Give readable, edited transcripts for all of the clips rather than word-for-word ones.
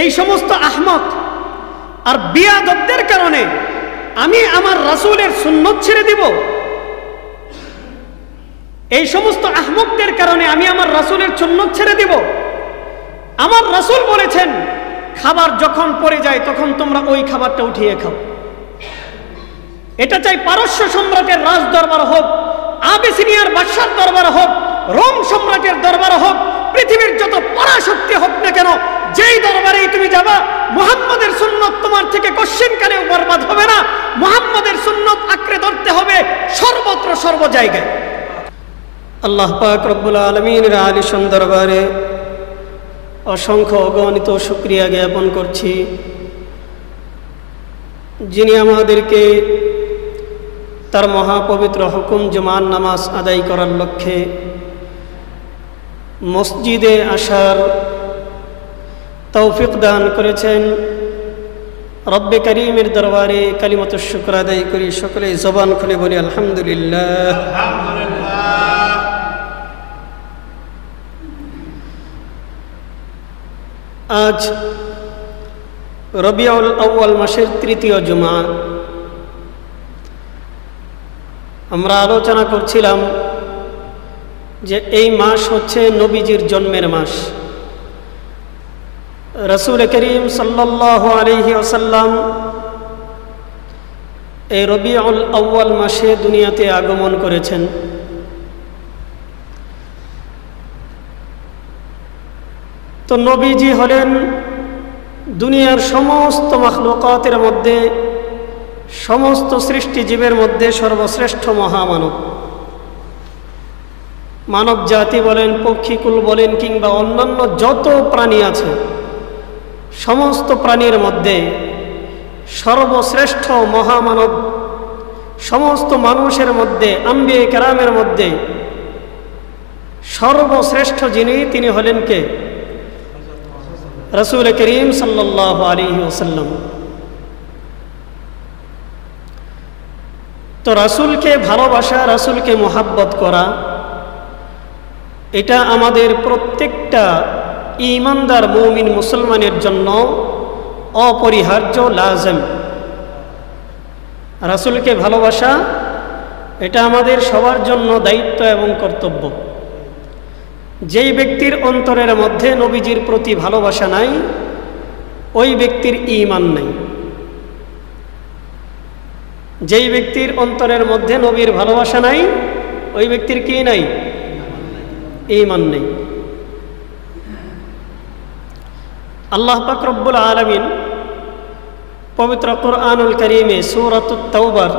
এই সমস্ত আহমক আর বিয়াদবদের কারণে আমি আমার রাসূলের সুন্নত ছেড়ে দিব? এই সমস্ত আহমকদের কারণে আমি আমার রাসূলের সুন্নত ছেড়ে দিব? আমার রাসূল বলেছেন, খাবার যখন পড়ে যায় তখন তোমরা ওই খাবারটা উঠিয়ে খাও। এটা চাই পারস্য সম্রাটের রাজ দরবার হোক, আবিসিনিয়ার বাদশার দরবার হোক, রোম সম্রাটের দরবার হোক, পৃথিবীর যত পরাশক্তি হোক না কেন, যেই দরবারেই তুমি যাবা, মুহাম্মদের সুন্নত তোমার থেকে কোশ্চেনকালেও বরবাদ হবে না। মুহাম্মদের সুন্নত আঁকড়ে ধরতে হবে সর্বত্র সর্ব জায়গায়। আল্লাহ পাক রব্বুল আলামিনের আলিশান দরবারে অসংখ্য অগণিত শুকরিয়া জ্ঞাপন করছি, যিনি আমাদেরকে তার মহাপবিত্র হুকুম জুমার নামাজ আদায় করার লক্ষ্যে মসজিদে আসার তৌফিক দান করেছেন। রব্বে করিমের দরবারে কালিমাতুশ শুকর আদায় করি, সকলে জবান খুলে বলি আলহামদুলিল্লাহ। আজ রবিউল আউয়াল মাসের তৃতীয় জুমা। আমরা আলোচনা করছিলাম যে এই মাস হচ্ছে নবীজির জন্মের মাস। রাসূল করিম সাল্লাল্লাহু আলাইহি ওয়াসাল্লাম এই রবিউল আউয়াল মাসে দুনিয়াতে আগমন করেছেন। তো নবীজি হলেন দুনিয়ার সমস্ত মাখলুকাতের মধ্যে, সমস্ত সৃষ্টিজীবের মধ্যে সর্বশ্রেষ্ঠ মহামানব। মানব জাতি বলেন, পক্ষীকুল বলেন, কিংবা অন্যান্য যত প্রাণী আছে, সমস্ত প্রাণীর মধ্যে সর্বশ্রেষ্ঠ মহামানব, সমস্ত মানুষের মধ্যে, আম্বিয়ে কেরামের মধ্যে সর্বশ্রেষ্ঠ যিনি, তিনি হলেন কে? রাসূল করিম সাল্লাল্লাহু আলাইহি ওয়াসাল্লাম। তো রাসূলকে ভালোবাসা, রাসূলকে মুহাব্বত করা, এটা আমাদের প্রত্যেকটা ঈমানদার মুমিন মুসলমানের জন্য অপরিহার্য, লাজেম। রাসূলকে ভালোবাসা এটা আমাদের সবার জন্য দায়িত্ব এবং কর্তব্য। যেই ব্যক্তির অন্তরের মধ্যে নবীজির প্রতি ভালোবাসা নাই, ওই ব্যক্তির ঈমান নাই। যেই ব্যক্তির অন্তরের মধ্যে নবীর ভালোবাসা নাই, ওই ব্যক্তির কি নাই? ঈমান নেই। আল্লাহ পাক রব্বুল আলামিন পবিত্র কুরআনুল কারীমে সূরাতুত তাওবার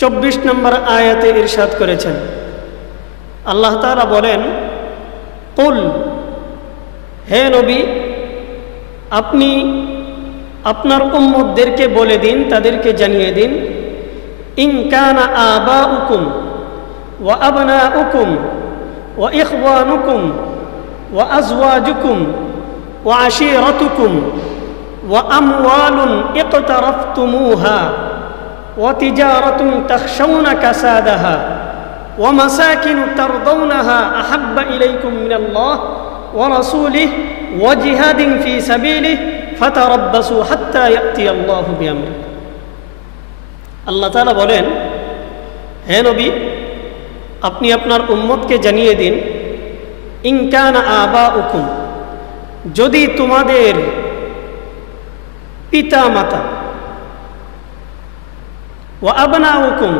24 নম্বর আয়াতে ইরশাদ করেছেন। আল্লাহ তাআলা বলেন, কুল, হে নবী, আপনি আপনার উম্মতদেরকে বলে দিন, তাদেরকে জানিয়ে দিন, ইন কানা আবাউকুম ওয়া আবনাউকুম ওয়া ইখওয়ানুকুম ওয়া আজওয়াজুকুম ওয়া আশীরাতুকুম ওয়া আমওয়ালুন ইকতারাফতুমুহা ওয়া তিজারাতুন তাখশাউনা কাসাদাহা ওয়া মাসাকিনু তারদাউনাহা আহাব্বা ইলাইকুম মিনাল্লাহ ওয়া রাসূলিহি ওয়া জিহাদিন ফি সাবিলিহি ফাতারাব্বাসু হাত্তা ইয়াতিয়াল্লাহু বিআমরিহি। আল্লাহ তাআলা বলেন, হে নবী, আপনি আপনার উম্মতকে জানিয়ে দিন, ইন কানা আবাউকুম, যদি তোমাদের পিতা মাতা, ওয়া আবনাউকুম,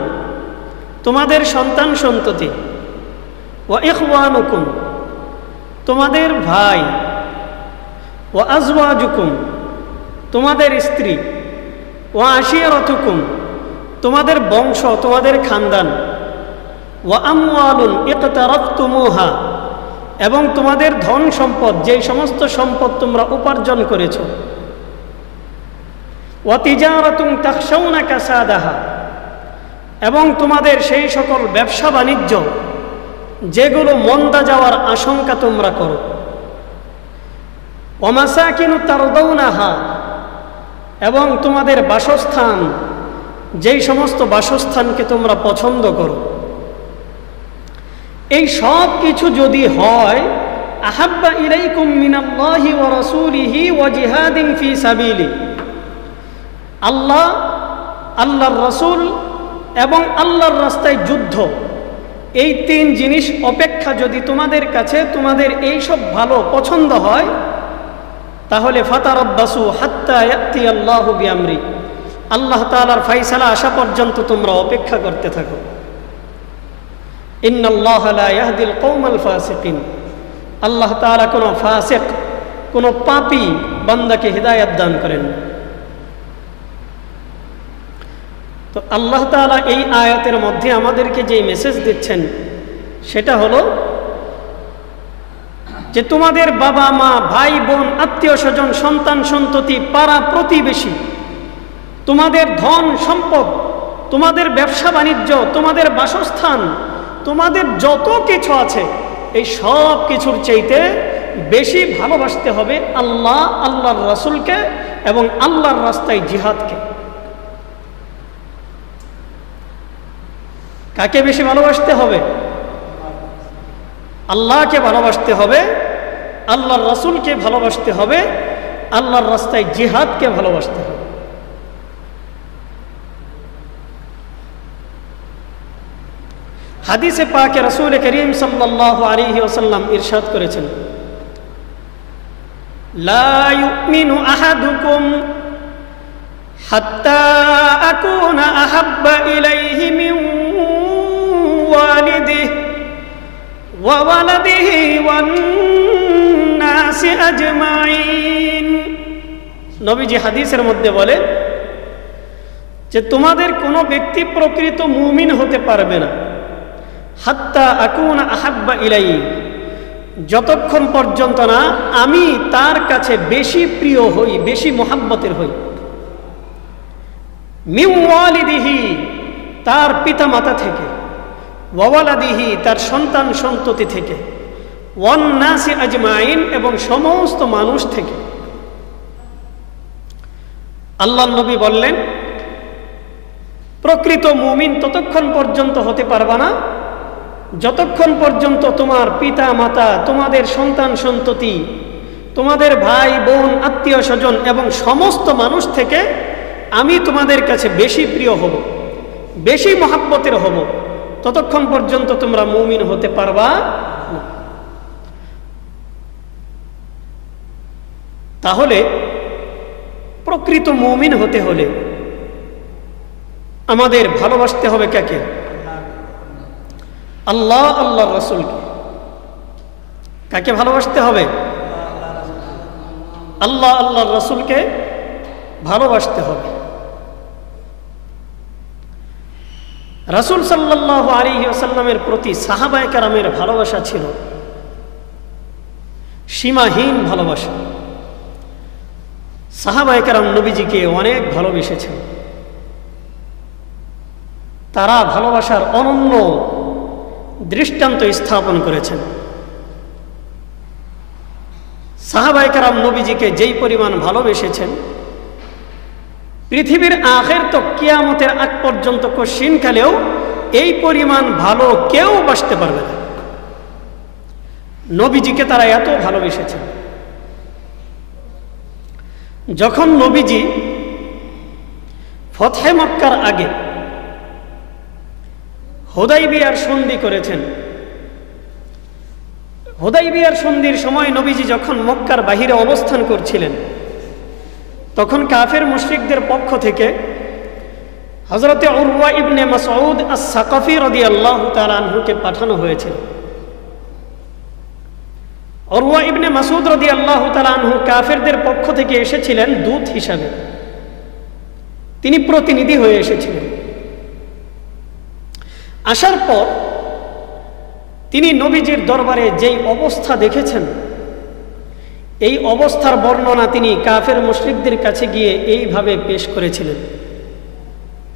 তোমাদের সন্তান সন্ততি, ওয়া ইখওয়ানুকুম, তোমাদের ভাই, ওয়া আজওয়াজুকুম, তোমাদের স্ত্রী, ওয়া আশীরাতুকুম, তোমাদের বংশ, তোমাদের খানদান, ওয়া আমওয়ালুন ইকতারাফতুমুহা, এবং তোমাদের ধন সম্পদ, যেই সমস্ত সম্পদ তোমরা উপার্জন করেছ, ওয়া তিজারাতুন তাখশাউনা কাসাদাহা, এবং তোমাদের সেই সকল ব্যবসা বাণিজ্য যেগুলো মন্দা যাওয়ার আশঙ্কা তোমরা করো, ওয়া মাসাকিনু তারদাউনাহা, এবং তোমাদের বাসস্থান, যেই সমস্ত বাসস্থানকে তোমরা পছন্দ করো। এই সব কিছু যদি হয়, আহাব্বা ইলাইকুম মিনাল্লাহি ওয়া রাসূলিহি ওয়া জিহাদিন ফি সাবিলি। আল্লাহ, আল্লাহর রাসূল এবং আল্লাহর রাস্তায় যুদ্ধ, এই তিন জিনিস অপেক্ষা যদি তোমাদের কাছে তোমাদের এই সব ভালো পছন্দ হয়, তাহলে ফাতারাব্বাসু হাত্তা ইয়াতিয়াল্লাহু বিআমরি, আল্লাহ তাআলার ফয়সালা আসা পর্যন্ত তোমরা অপেক্ষা করতে থাকো। ইন্নাল্লাহা লা ইয়াহদিল কওমাল ফাসিকিন, আল্লাহ তাআলা কোনো ফাসিক, কোনো পাপী বান্দাকে হিদায়াত দান করেন। তো আল্লাহ তাআলা এই আয়াতের মধ্যে আমাদেরকে যে মেসেজ দিচ্ছেন সেটা হলো যে তোমাদের বাবা মা, ভাই বোন, আত্মীয় স্বজন, সন্তান সন্ততি, পাড়া প্রতিবেশী, তোমাদের ধন সম্পদ, তোমাদের ব্যবসা বাণিজ্য, তোমাদের বাসস্থান, তোমাদের যত কিছু আছে, এই সব কিছুর চাইতে বেশি ভালোবাসতে হবে আল্লাহ, আল্লাহর রাসূলকে এবং আল্লাহর রাস্তায় জিহাদকে। কাকে বেশি ভালোবাসতে হবে? আল্লাহকে ভালোবাসতে হবে, আল্লাহর রাসূলকে ভালোবাসতে হবে, আল্লাহর রাস্তায় জিহাদকে ভালোবাসতে হবে। হাদিসে পাকে রাসূল করিম সাল্লাল্লাহু আলাইহি ওয়াসাল্লাম ইরশাদ করেছেন, লা ইউমিনু আহাদুকুম হাত্তা আকুনা আহাব্বা ইলাইহি মিন ওয়ালিদিহি ওয়া ওয়ালাদিহি ওয়ান নাসি আজমাইন। নবীজি হাদিসের মধ্যে বলে যে তোমাদের কোনো ব্যক্তি প্রকৃত মুমিন হতে পারবে না হাত্তা আকুনা আহাব্বা ইলাইহি, যতক্ষণ পর্যন্ত না আমি তার কাছে বেশি প্রিয় হই, বেশি মোহাব্বতের হই। মিন ওয়ালিদিহি, তার পিতা মাতা থেকে, ওয়া ওয়ালাদিহি, তার সন্তান সন্ততি থেকে, ওয়ান নাসি আজমাইন, এবং সমস্ত মানুষ থেকে। আল্লাহর নবী বললেন প্রকৃত মুমিন ততক্ষণ পর্যন্ত হতে পারবা না যতক্ষণ পর্যন্ত তোমার পিতা মাতা, তোমাদের সন্তান সন্ততি, তোমাদের ভাই বোন, আত্মীয় স্বজন এবং সমস্ত মানুষ থেকে আমি তোমাদের কাছে বেশি প্রিয় হব, বেশি মহাব্বতের হব, ততক্ষণ পর্যন্ত তোমরা মুমিন হতে পারবা না। তাহলে প্রকৃত মুমিন হতে হলে আমাদের ভালোবাসতে হবে কাকে? আল্লাহ, আল্লাহর রাসূলকে। কাকে ভালোবাসতে হবে? আল্লাহ, আল্লাহর রাসূলকে ভালোবাসতে হবে। রাসূল সাল্লাল্লাহু আলাইহি ওয়াসাল্লামের প্রতি সাহাবায়ে কেরামের ভালোবাসা ছিল সীমাহীন ভালোবাসা। সাহাবায়ে কেরাম নবীজিকে অনেক ভালোবেসেছেন। তারা ভালোবাসার অনন্য দৃষ্টান্ত স্থাপন করেছেন। সাহাবায়ে কেরাম নবীজিকে যেই পরিমাণ ভালোবেসেছেন, পৃথিবীর আখের তো কিয়ামতের আগ পর্যন্ত কশিনকালেও এই পরিমাণ ভালো কেউ বাসতে পারবে না। নবীজিকে তারা এত ভালোবেসেছেন। যখন নবীজি ফতহে মক্কার আগে হুদাইবিয়ার সন্ধি করেছেন, হুদাইবিয়ার সন্ধির সময় নবীজি যখন মক্কার বাহিরে অবস্থান করছিলেন, তখন কাফের মুশরিকদের পক্ষ থেকে হযরতে উরওয়া ইবনে মাসউদ আস-সাকাফী রাদিয়াল্লাহু তাআলা আনহুকে পাঠানো হয়েছিল। উরওয়া ইবনে মাসউদ রাদিয়াল্লাহু তাআলা আনহু কাফেরদের পক্ষ থেকে এসেছিলেন দূত হিসাবে, তিনি প্রতিনিধি হয়ে এসেছিলেন। আসার পর তিনি নবীজির দরবারে যেই অবস্থা দেখেছেন, এই অবস্থার বর্ণনা তিনি কাফের মুশরিকদের কাছে গিয়ে এইভাবে পেশ করেছিলেন।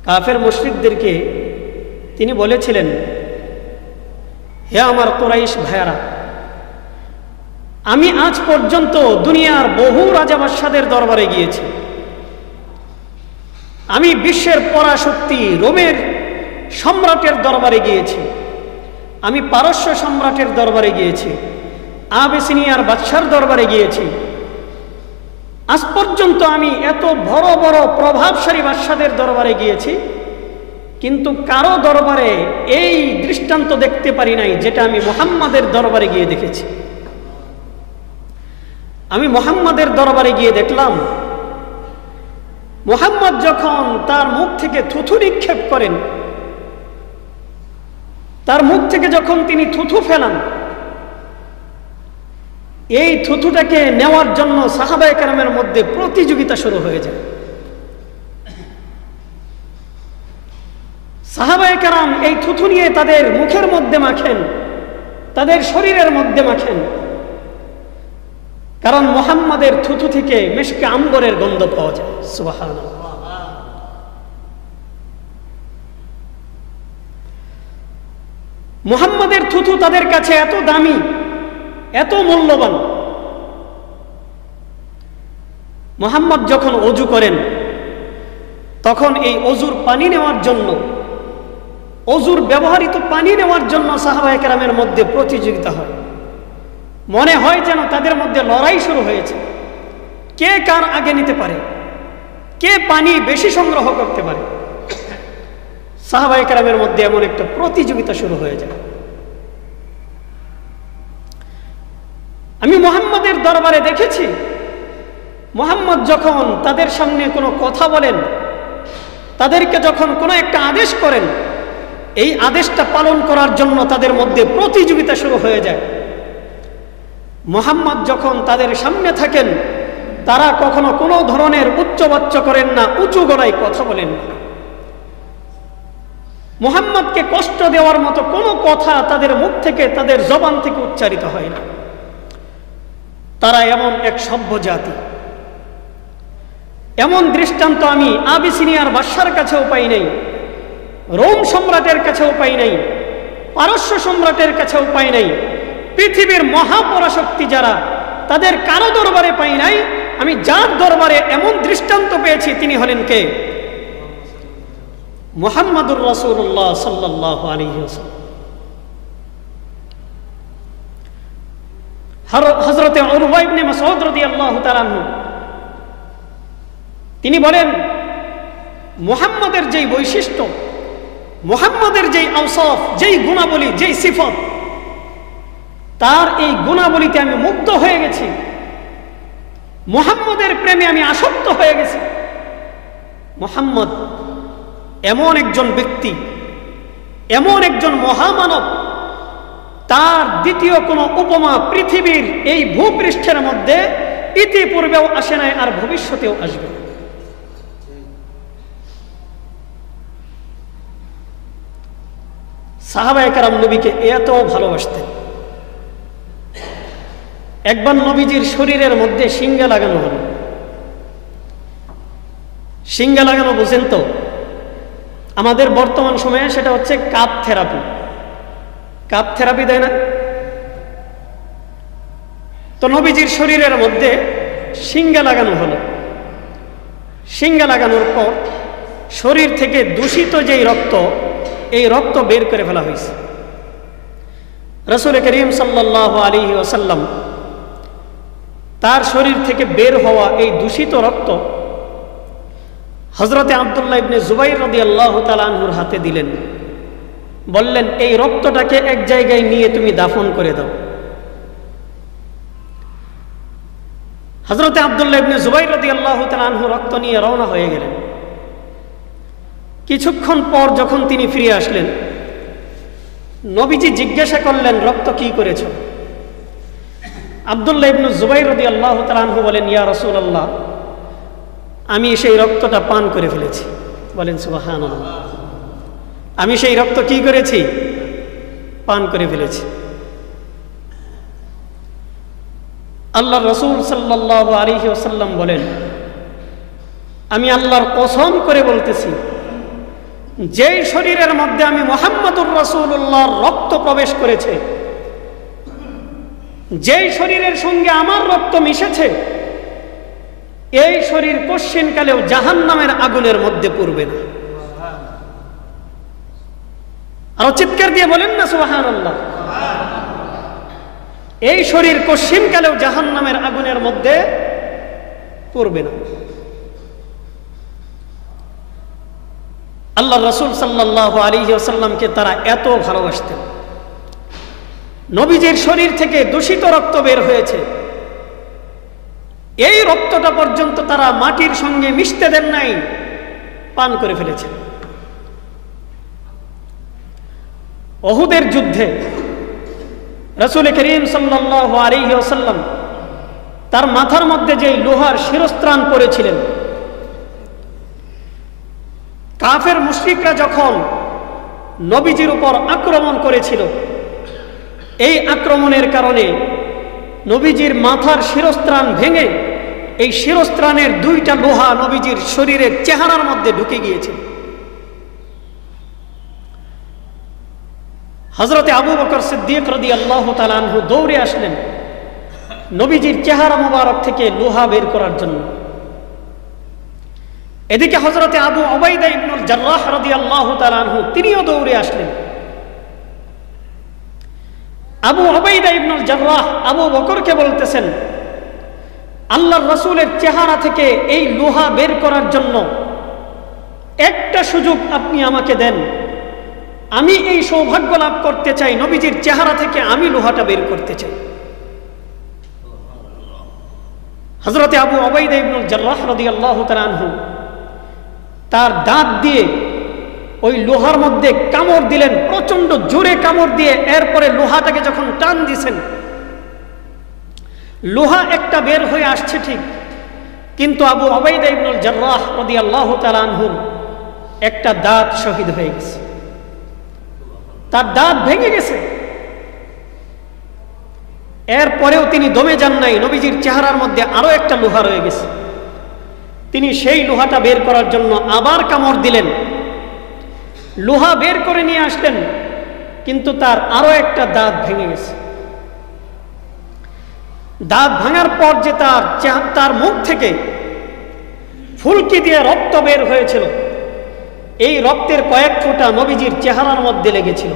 কাফের মুশরিকদেরকে তিনি বলেছিলেন, হে আমার কুরাইশ ভাইয়ারা, আমি আজ পর্যন্ত দুনিয়ার বহু রাজা বাদশাদের দরবারে গিয়েছি, আমি বিশ্বের পরাশক্তি রোমের সম্রাটের দরবারে গিয়েছি, আমি পারস্য সম্রাটের দরবারে গিয়েছি, আবিসিনিয়ার বাদশার দরবারে গিয়েছি। আজ পর্যন্ত আমি এত বড় বড় প্রভাবশালী বাদশাদের দরবারে গিয়েছি, কিন্তু কারো দরবারে এই দৃষ্টান্ত দেখতে পারি নাই যেটা আমি মুহাম্মাদের দরবারে গিয়ে দেখেছি। আমি মুহাম্মাদের দরবারে গিয়ে দেখলাম, মুহাম্মদ যখন তার মুখ থেকে থুথু নিক্ষেপ করেন, তার মুখ থেকে যখন তিনি থুথু ফেলান, এই থুথুটাকে নেওয়ার জন্য সাহাবায়ে কেরামের মধ্যে প্রতিযোগিতা শুরু হয়ে যায়। সাহাবায়ে কেরাম এই থুথু নিয়ে তাদের মুখের মধ্যে মাখেন, তাদের শরীরের মধ্যে মাখেন, কারণ মুহাম্মাদের থুথু থেকে মিশকে আম্বরের গন্ধ পাওয়া যায়। সুবহানাল্লাহ। মুহাম্মাদের থুথু তাদের কাছে এত দামি, এত মূল্যবান। মুহাম্মদ যখন ওযু করেন, তখন এই ওযুর পানি নেওয়ার জন্য, ওযুর ব্যবহৃত পানি নেওয়ার জন্য সাহাবায়ে কেরামের মধ্যে প্রতিযোগিতা হয়। মনে হয় যেন তাদের মধ্যে লড়াই শুরু হয়েছে, কে কার আগে নিতে পারে, কে পানি বেশি সংগ্রহ করতে পারে। সাহাবায়ে কেরামের মধ্যে এমন একটা প্রতিযোগিতা শুরু হয়ে যায়। আমি মুহাম্মাদের দরবারে দেখেছি, মুহাম্মদ যখন তাদের সামনে কোনো কথা বলেন, তাদেরকে যখন কোনো একটা আদেশ করেন, এই আদেশটা পালন করার জন্য তাদের মধ্যে প্রতিযোগিতা শুরু হয়ে যায়। মুহাম্মদ যখন তাদের সামনে থাকেন, তারা কখনো কোনো ধরনের উচ্চবাচ্য করেন না, উঁচু গলায় কথা বলেন না। মুহাম্মদকে কষ্ট দেওয়ার মতো কোনো কথা তাদের মুখ থেকে, তাদের জবান থেকে উচ্চারিত হয় না। তারা এমন এক সভ্য জাতি। এমন দৃষ্টান্ত আমি আবিসিনিয়ার বাদশার কাছেও পাই নাই, রোম সম্রাটের কাছেও পাই নাই, পারস্য সম্রাটের কাছেও পাই নাই। পৃথিবীর মহাপরাশক্তি যারা, তাদের কারো দরবারে পাই নাই। আমি যার দরবারে এমন দৃষ্টান্ত পেয়েছি তিনি হলেন কে? মুহাম্মাদুর রাসূলুল্লাহ সাল্লাল্লাহু আলাইহি ওয়াসাল্লাম। হযরতে উরওয়া ইবনে মাসউদ রাদিয়াল্লাহু তাআলা আনহু তিনি বলেন, মুহাম্মাদের যেই বৈশিষ্ট্য, মুহাম্মাদের যেই আওসাফ, যেই গুণাবলী, যেই সিফত, তার এই গুণাবলীতে আমি মুগ্ধ হয়ে গেছি। মুহাম্মাদের প্রেমে আমি আসক্ত হয়ে গেছি। মুহাম্মদ এমন একজন ব্যক্তি, এমন একজন মহামানব, তার দ্বিতীয় কোনো উপমা পৃথিবীর এই ভূপৃষ্ঠের মধ্যে ইতিপূর্বেও আসে নাই, আর ভবিষ্যতেও আসবে। সাহাবায়ে কেরাম নবীকে এত ভালোবাসতেন। একবার নবীজির শরীরের মধ্যে শিঙ্গা লাগানো হলো। শিঙ্গা লাগানো বুঝেন তো? আমাদের বর্তমান সময়ে সেটা হচ্ছে কাপ থেরাপি। কাপ থেরাপি দেয় না? তো নবীজির শরীরের মধ্যে শিঙ্গা লাগানো হলো। শিঙ্গা লাগানোর পর শরীর থেকে দূষিত যেই রক্ত, এই রক্ত বের করে ফেলা হয়েছে। রাসূল করিম সাল্লাল্লাহু আলাইহি ওয়াসাল্লাম তার শরীর থেকে বের হওয়া এই দূষিত রক্ত হযরতে আব্দুল্লাহ ইবনে জুবাইর রাদিয়াল্লাহু তাআলা আনহুর হাতে দিলেন। বললেন, এই রক্তটাকে এক জায়গায় নিয়ে তুমি দাফন করে দাও। হযরতে আব্দুল্লাহ ইবনে জুবাইর রাদিয়াল্লাহু তাআলা আনহু রক্ত নিয়ে রওনা হয়ে গেলেন। কিছুক্ষণ পর যখন তিনি ফিরে আসলেন, নবীজি জিজ্ঞাসা করলেন, রক্ত কি করেছো? আব্দুল্লাহ ইবনে জুবাইর রাদিয়াল্লাহু তাআলা আনহু বলেন, ইয়া রাসূলুল্লাহ, আমি সেই রক্তটা পান করে ফেলেছি। বলেন সুবহানাল্লাহ। আমি সেই রক্ত কি করেছি? পান করে ফেলেছি। আল্লাহর রাসূল সাল্লাল্লাহু আলাইহি ওয়াসাল্লাম বলেন, আমি আল্লাহর কসম করে বলতেছি, যেই শরীরের মধ্যে আমি মুহাম্মাদুর রাসূলুল্লাহর রক্ত প্রবেশ করেছে, যেই শরীরের সঙ্গে আমার রক্ত মিশেছে, এই শরীর কশ্চিনকালেও জাহান্নামের আগুনের মধ্যে পড়বে না। আরো চিৎকার দিয়ে বলেন না সুবহানাল্লাহ। এই শরীর কশিনকালেও জাহান্নামের আগুনের মধ্যে পড়বে না। আল্লাহ রাসূল সাল্লাল্লাহু আলাইহি ওয়াসাল্লামকে তারা এত ভালোবাসতেন, নবীজির শরীর থেকে দূষিত রক্ত বের হয়েছে, এই রক্তটা পর্যন্ত তারা মাটির সঙ্গে মিশতে দেন নাই, পান করে ফেলেছেন। উহুদের যুদ্ধে রাসূল করিম সাল্লাল্লাহু আলাইহি ওয়াসাল্লাম তার মাথার মধ্যে যে লোহার শিরস্ত্রাণ পরেছিলেন, কাফের মুশরিকরা যখন নবীজির উপর আক্রমণ করেছিল, এই আক্রমণের কারণে নবীজির মাথার শিরস্ত্রাণ ভেঙে এই শিরস্ত্রাণের দুইটা লোহা নবীজির শরীরের চেহারার মধ্যে ঢুকে গিয়েছে। হযরতে আবু বকর সিদ্দিক রাদিয়াল্লাহু তাআলা আনহু দৌড়ে আসলেন নবীজির চেহারা মুবারক থেকে লোহা বের করার জন্য। এদিকে হযরতে আবু উবাইদা ইবনুল জাররাহ রাদিয়াল্লাহু তাআলা আনহু তিনিও দৌড়ে আসলেন। আবু উবাইদা ইবনুল জাররাহ আবু বকরকে বলতেছেন, আল্লাহর রাসূলের চেহারা থেকে এই লোহা বের করার জন্য একটা সুযোগ আপনি আমাকে দেন, আমি এই সৌভাগ্য লাভ করতে চাই, নবীজির চেহারা থেকে আমি লোহাটা বের করতে চাই। হযরতে আবু উবাইদা ইবনুল জাররাহ রাদিয়াল্লাহু তাআলা আনহু তার দাঁত দিয়ে ওই লোহার মধ্যে কামড় দিলেন, প্রচন্ড জোরে কামড় দিয়ে। এরপরে লোহাটাকে যখন টান দিয়েছেন, লোহা একটা বের হয়ে আসছে ঠিক, কিন্তু আবু উবাইদা ইবনুল জাররাহ রাদিয়াল্লাহু তাআলা আনহু একটা দাঁত শহীদ হয়ে গেছে, তার দাঁত ভেঙে গেছে। এরপরেও তিনি দমে যান নাই, নবীজির চেহারার মধ্যে আরো একটা লোহা রয়ে গেছে, তিনি সেই লোহাটা বের করার জন্য আবার কামড় দিলেন, লোহা বের করে নিয়ে আসলেন, কিন্তু তার আরো একটা দাঁত ভেঙে গেছে। দাঁত ভাঙার পর যে তার মুখ থেকে ফুলকি দিয়ে রক্ত বের হয়েছিল, এই রক্তের কয়েক ফোঁটা নবীজির চেহারার মধ্যে লেগেছিল।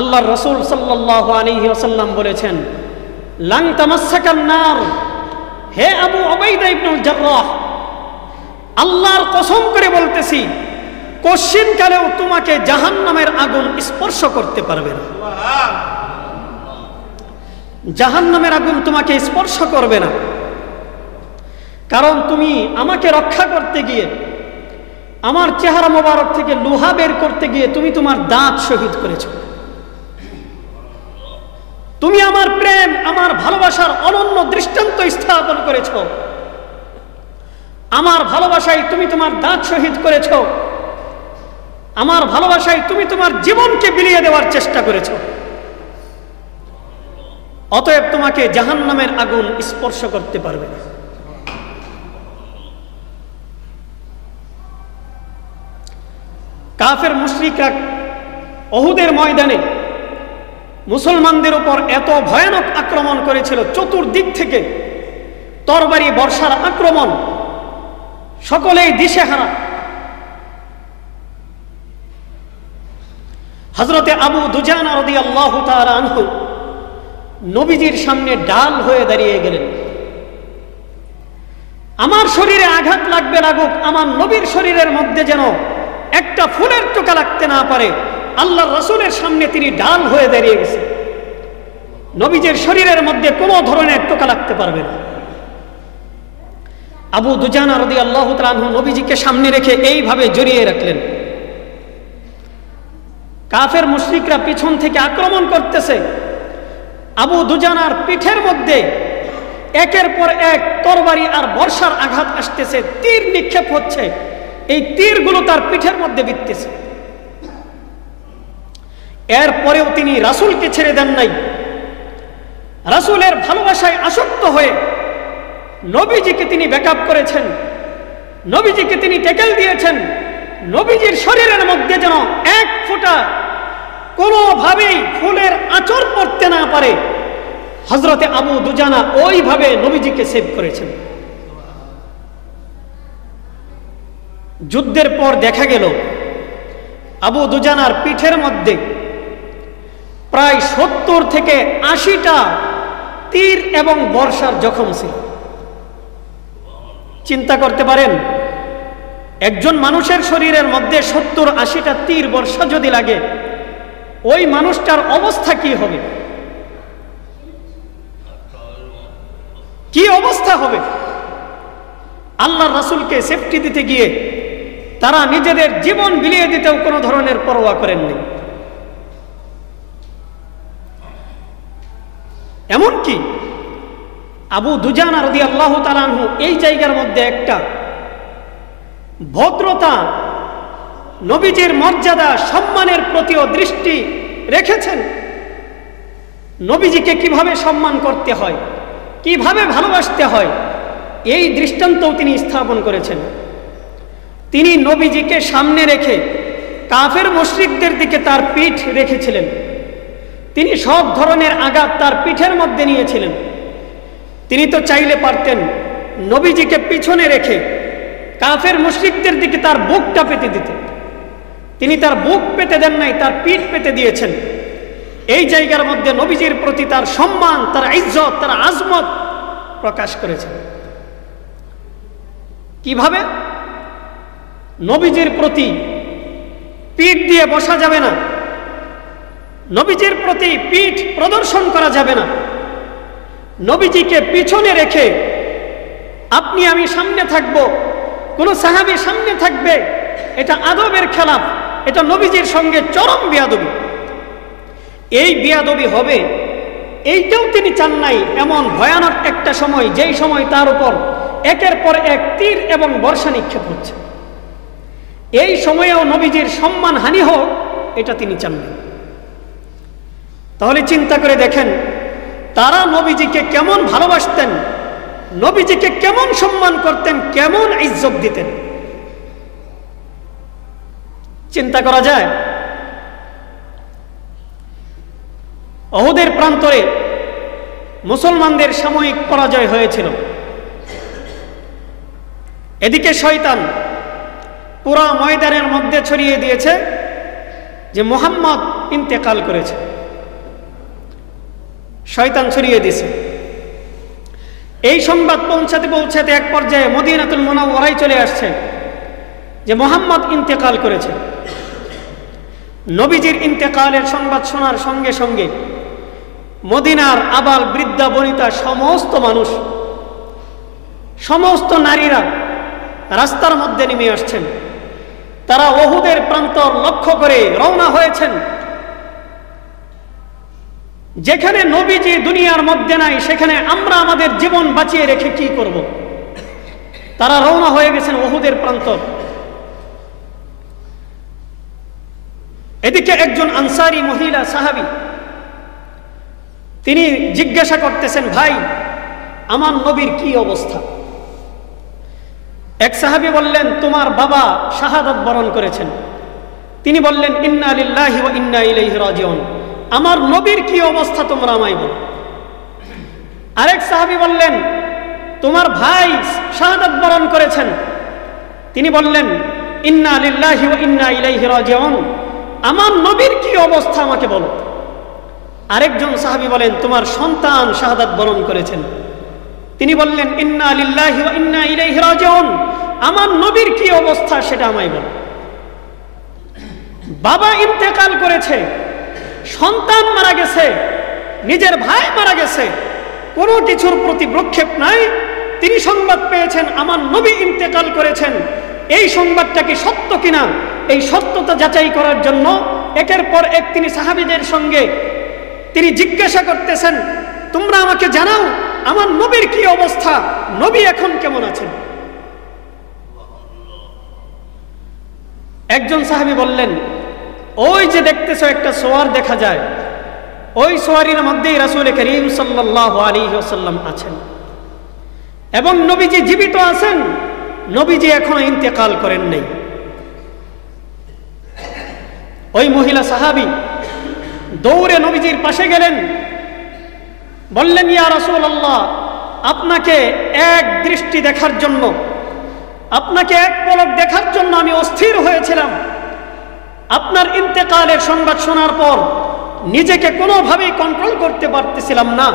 আল্লাহর রাসূল সাল্লাল্লাহু আলাইহি ওয়াসাল্লাম বলেছেন, লান তামাসসাকান নার, হে আবু উবাইদা ইবনুল জাররাহ, আল্লাহর কসম করে বলতেছি, কশিন কালেও তোমাকে জাহান্নামের আগুন স্পর্শ করতে পারবে না, জাহান্নামের আগুন তোমাকে স্পর্শ করবে না। কারণ তুমি আমাকে রক্ষা করতে গিয়ে, আমার চেহারা মোবারক থেকে লোহা বের করতে গিয়ে তুমি তোমার দাঁত শহীদ করেছ, তুমি আমার প্রেম, আমার ভালোবাসার অনন্য দৃষ্টান্ত স্থাপন করেছ, আমার ভালোবাসায় তুমি তোমার দাঁত শহীদ করেছ, আমার ভালোবাসায় তুমি তোমার জীবনকে বিলিয়ে দেওয়ার চেষ্টা করেছ। অতএব তোমাকে জাহান্নামের আগুন স্পর্শ করতে পারবে না। কাফের মুশরিকরা উহুদের ময়দানে মুসলমানদের উপর এত ভয়ানক আক্রমণ করেছিল, চতুর্দিক থেকে তরবারি বর্ষার আক্রমণ, সকলেই দিশেহারা। হযরতে আবু দুজানা রাদিয়াল্লাহু তাআলা আনহু নবীজির সামনে ডাল হয়ে দাঁড়িয়ে গেলেন। আমার শরীরে আঘাত লাগবে লাগুক, আমার নবীর শরীরের মধ্যে যেন একটা ফুলের টোকা লাগতে না পারে, আল্লাহর রাসূলের সামনে তিনি ডাল হয়ে দাঁড়িয়ে গেছেন। নবীজির শরীরের মধ্যে কোনো ধরনের টোকা লাগতে পারবে না। আবু দুজানা রাদিয়াল্লাহু তাআলা আনহু নবীজিকে সামনে রেখে এইভাবে জড়িয়ে রাখলেন। কাফের মুশরিকরা পিছন থেকে আক্রমণ করতেছে, আবু দুজানার পিঠের মধ্যে একের পর এক তরবারি আর বর্ষার আঘাত আসতেছে, তীর নিক্ষেপ হচ্ছে, এই তীরগুলো তার পিঠের মধ্যে বিঁধতেছে। এরপরেও তিনি রাসূলকে ছেড়ে দেন নাই, রাসূলের ভালোবাসায় আসক্ত হয়ে নবীজিকে তিনি ব্যাকআপ করেছেন, নবীজিকে তিনি ট্যাকেল দিয়েছেন। নবীজির শরীরের মধ্যে যেন এক ফোঁটা কোনোভাবেই ফুলের আঁচড় পড়তে না পারে, হযরতে আবু দুজানা ওইভাবে নবীজিকে সেভ করেছেন। যুদ্ধের পর দেখা গেল আবু দুজানার পিঠের মধ্যে প্রায় 70 থেকে 80টা তীর এবং বর্ষার জখম ছিল। চিন্তা করতে পারেন, একজন মানুষের শরীরের মধ্যে 70-80টা তীর বর্ষা যদি লাগে, ওই মানুষটার অবস্থা কি হবে? কি অবস্থা হবে? আল্লাহর রাসূলকে সেফটি দিতে গিয়ে তারা নিজেদের জীবন বিলিয়ে দিতেও কোনো ধরনের পরোয়া করেননি। এমনকি আবু দুজানা রাদিয়াল্লাহু তাআলা আনহু এই জায়গার মধ্যে একটা ভদ্রতা, নবীজির মর্যাদা সম্মানের প্রতিও দৃষ্টি রেখেছেন। নবীজিকে কিভাবে সম্মান করতে হয়, কিভাবে ভালোবাসতে হয়, এই দৃষ্টান্তও তিনি স্থাপন করেছেন। তিনি নবীজিকে সামনে রেখে কাফের মুশরিকদের দিকে তার পিঠ রেখেছিলেন। তিনি সব ধরনের আঘাত তার পিঠের মধ্যে নিয়েছিলেন। তিনি তো চাইলে পারতেন নবীজিকে পিছনে রেখে কাফের মুশরিকদের দিকে তার বুকটা পেতে দিতে। তিনি তার বুক পেতে দেন নাই, তার পিঠ পেতে দিয়েছেন। এই জায়গার মধ্যে নবীজির প্রতি তার সম্মান, তার ইজ্জত, তার আজমত প্রকাশ করেছেন। কিভাবে? নবীজির প্রতি পিঠ দিয়ে বসা যাবে না, নবীজির প্রতি পিঠ প্রদর্শন করা যাবে না। নবীজিকে পিছনে রেখে আপনি আমি সামনে থাকব, কোন সাহাবী সামনে থাকবে, এটা আদবের খেলাফ, এটা নবীজির সঙ্গে চরম বেয়াদবি। এই বেয়াদবি হবে, এইটাও তিনি চান নাই। এমন ভয়ানক একটা সময়, যেই সময় তার উপর একের পর এক তীর এবং বর্ষা নিক্ষেপ হচ্ছে, এই সময়েও নবীজির সম্মান হানি হোক, এটা তিনি চান না। তাহলে চিন্তা করে দেখেন, তারা নবীজিকে কেমন ভালোবাসতেন, নবীজিকে কেমন সম্মান করতেন, কেমন ইজ্জত দিতেন। চিন্তা করা যায়। উহুদের প্রান্তরে মুসলমানদের সাময়িক পরাজয় হয়েছিল। এদিকে শয়তান পুরা ময়দানের মধ্যে ছড়িয়ে দিয়েছে যে মুহাম্মদ ইন্তেকাল করেছে। শয়তান ছড়িয়ে দিয়েছে। এই সংবাদ পৌঁছাতে পৌঁছাতে এক পর্যায়ে মদিনাতুল মুনাওয়ারায় চলে আসছে যে মুহাম্মদ ইন্তেকাল করেছে। নবীজির ইন্তেকালের সংবাদ শোনার সঙ্গে সঙ্গে মদিনার আবাল বৃদ্ধা বনিতা সমস্ত মানুষ, সমস্ত নারীরা রাস্তার মধ্যে নেমে আসছেন। তারা উহুদের প্রান্তর লক্ষ্য করে রওনা হয়েছেন। যেখানে নবীজি দুনিয়ার মধ্যে নাই, সেখানে আমরা আমাদের জীবন বাঁচিয়ে রেখে কি করব? তারা রওনা হয়ে গেছেন উহুদের প্রান্তর। এদিকে একজন আনসারী মহিলা সাহাবী, তিনি জিজ্ঞাসা করতেছেন, ভাই আমার নবীর কি অবস্থা? এক সাহাবী বললেন, তোমার বাবা শাহাদাত বরণ করেছেন। তিনি বললেন, ইন্না লিল্লাহি ওয়া ইন্না ইলাইহি রাজিউন। আমার নবীর কি অবস্থা তোমরা আমায় বলো। আরেক সাহাবী বললেন, তোমার ভাই শাহাদাত বরণ করেছেন। তিনি বললেন, ইন্না লিল্লাহি ওয়া ইন্না ইলাইহি রাজিউন। আমার নবীর কি অবস্থা আমাকে বলো। আরেকজন সাহাবী বলেন, তোমার সন্তান শাহাদাত বরণ করেছেন। তিনি বললেন, ইন্না লিল্লাহি ওয়া ইন্না ইলাইহি রাজিউন। আমার নবীর কি অবস্থা সেটা আমায় বলো। বাবা ইন্তেকাল করেছে, সন্তান মারা গেছে, নিজের ভাই মারা গেছে, কোনো কিছুর প্রতি ভ্রুক্ষেপ নাই। তিনি সংবাদ পেয়েছেন আমার নবী ইন্তেকাল করেছেন। এই সংবাদটা কি সত্য কিনা, এই সত্যতা যাচাই করার জন্য একের পর এক তিনি সাহাবীদের সঙ্গে তিনি জিজ্ঞাসা করতেছেন, তোমরা আমাকে জানাও আমার নবীর কি অবস্থা, নবী এখন কেমন আছেন। একজন সাহাবী বললেন, ওই যে দেখতেছো একটা সোয়ার দেখা যায়, ওই সোয়ারির মধ্যেই রাসূল করিম সাল্লাল্লাহু আলাইহি ওয়াসাল্লাম আছেন এবং নবীজি জীবিত আছেন, নবীজি এখনো ইন্তেকাল করেন নাই। ওই মহিলা সাহাবী দৌড়ে নবীজির পাশে গেলেন, বললেন, ইয়া রাসূলুল্লাহ, আপনাকে এক দৃষ্টি দেখার জন্য, আপনাকে এক পলক দেখার জন্য আমি অস্থির হয়েছিলাম। আপনার ইন্তেকালের সংবাদ শোনার পর নিজেকে কোনোভাবেই কন্ট্রোল করতে পারতেছিলাম না।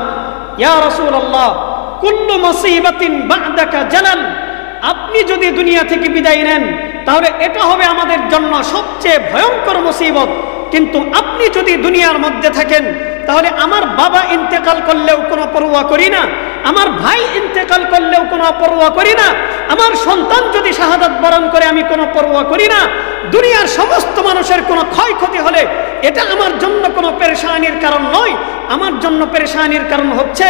ইয়া রাসূলুল্লাহ, কুল্লু মুসিবাতিন বা'দাকা জালাল, আপনি যদি দুনিয়া থেকে বিদায় নেন তাহলে এটা হবে আমাদের জন্য সবচেয়ে ভয়ঙ্কর মুসিবত। কিন্তু আপনি যদি দুনিয়ার মধ্যে থাকেন তাহলে আমার বাবা ইন্তেকাল করলেও কোনো পরোয়া করি না, আমার ভাই ইন্তেকাল করলেও কোনো পরোয়া করি না, আমার সন্তান যদি শাহাদাত বরণ করে আমি কোনো পরোয়া করি না, দুনিয়ার সমস্ত মানুষের কোনো ক্ষয়ক্ষতি হলে এটা আমার জন্য কোনো পেরেশানির কারণ নয়। আমার জন্য পেরেশানির কারণ হচ্ছে